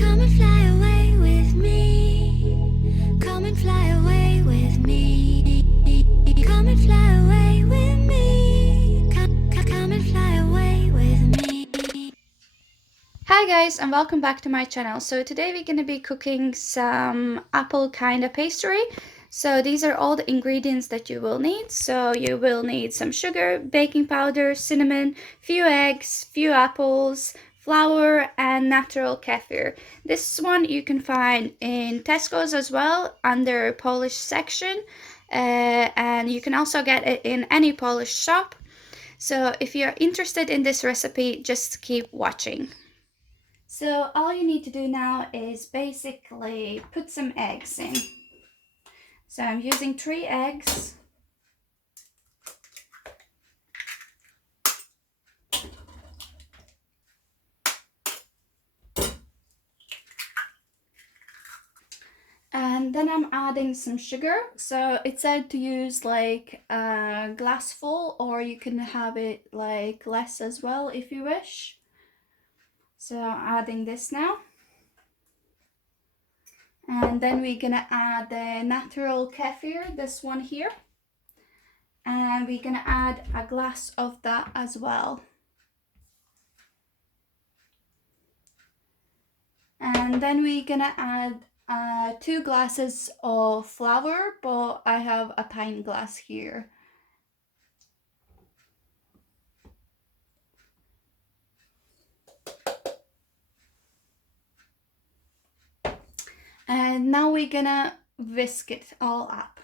Come and fly away with me. Come and fly away with me. Come and fly away with me. Come and fly away with me. Hi guys, and welcome back to my channel. So today we're gonna be cooking some apple kind of pastry. So these are all the ingredients that you will need. So you will need some sugar, baking powder, cinnamon, few eggs, few apples, flour, and natural kefir. This one you can find in Tesco's as well under Polish section, and you can also get it in any Polish shop. So if you're interested in this recipe, just keep watching. So all you need to do now is basically put some eggs in. So I'm using 3 eggs. And then I'm adding some sugar. So it said to use like a glass full, or you can have it like less as well if you wish. So I'm adding this now. And then we're gonna add the natural kefir, this one here. And we're gonna add a glass of that as well. And then we're gonna add 2 glasses of flour, but I have a pint glass here. And now we're gonna whisk it all up.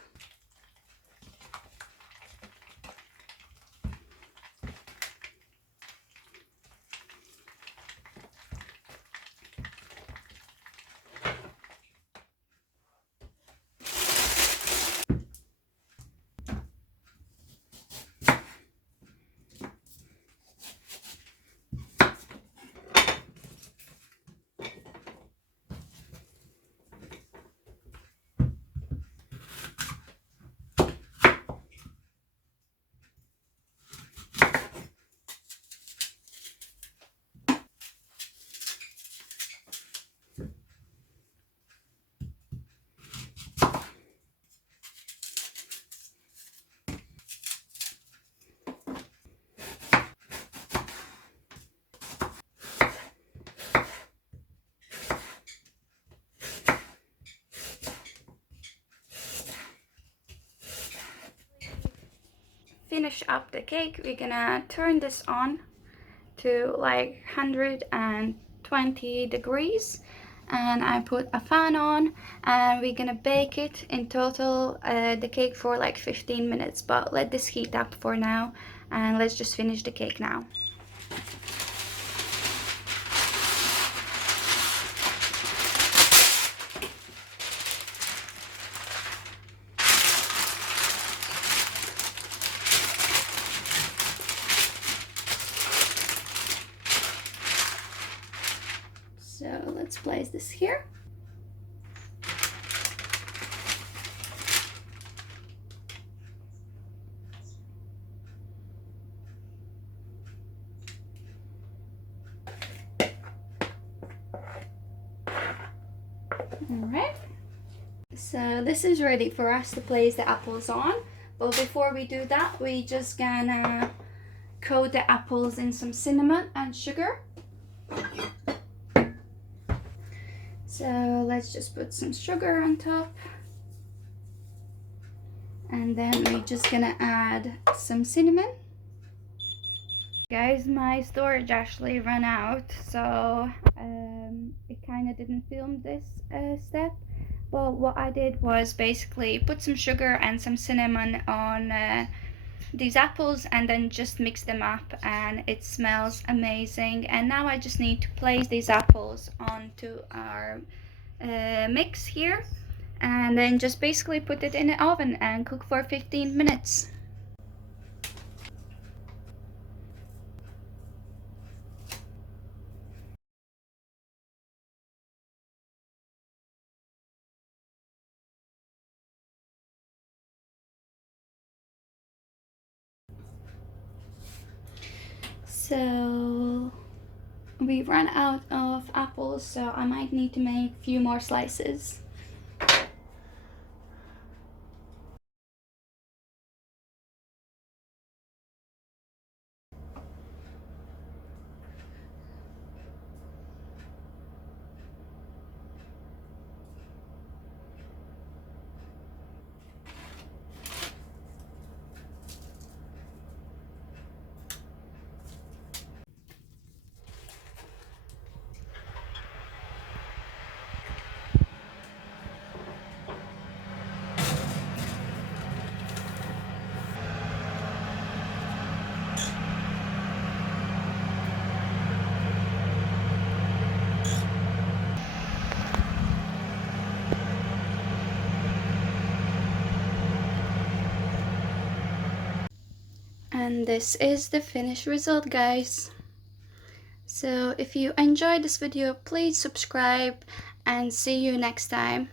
Finish up the cake, we're gonna turn this on to like 120 degrees, and I put a fan on, and we're gonna bake it in total the cake for like 15 minutes, but let this heat up for now, and let's just finish the cake now. So let's place this here. Alright, so this is ready for us to place the apples on, but before we do that, we just gonna coat the apples in some cinnamon and sugar. So let's just put some sugar on top, and then we're just gonna add some cinnamon. Guys, my storage actually ran out, so it kind of didn't film this step, but what I did was basically put some sugar and some cinnamon on these apples, and then just mix them up, and it smells amazing. And now I just need to place these apples onto our mix here, and then just basically put it in the oven and cook for 15 minutes. So we ran out of apples, so I might need to make a few more slices. And this is the finished result, guys. So if you enjoyed this video, please subscribe and see you next time.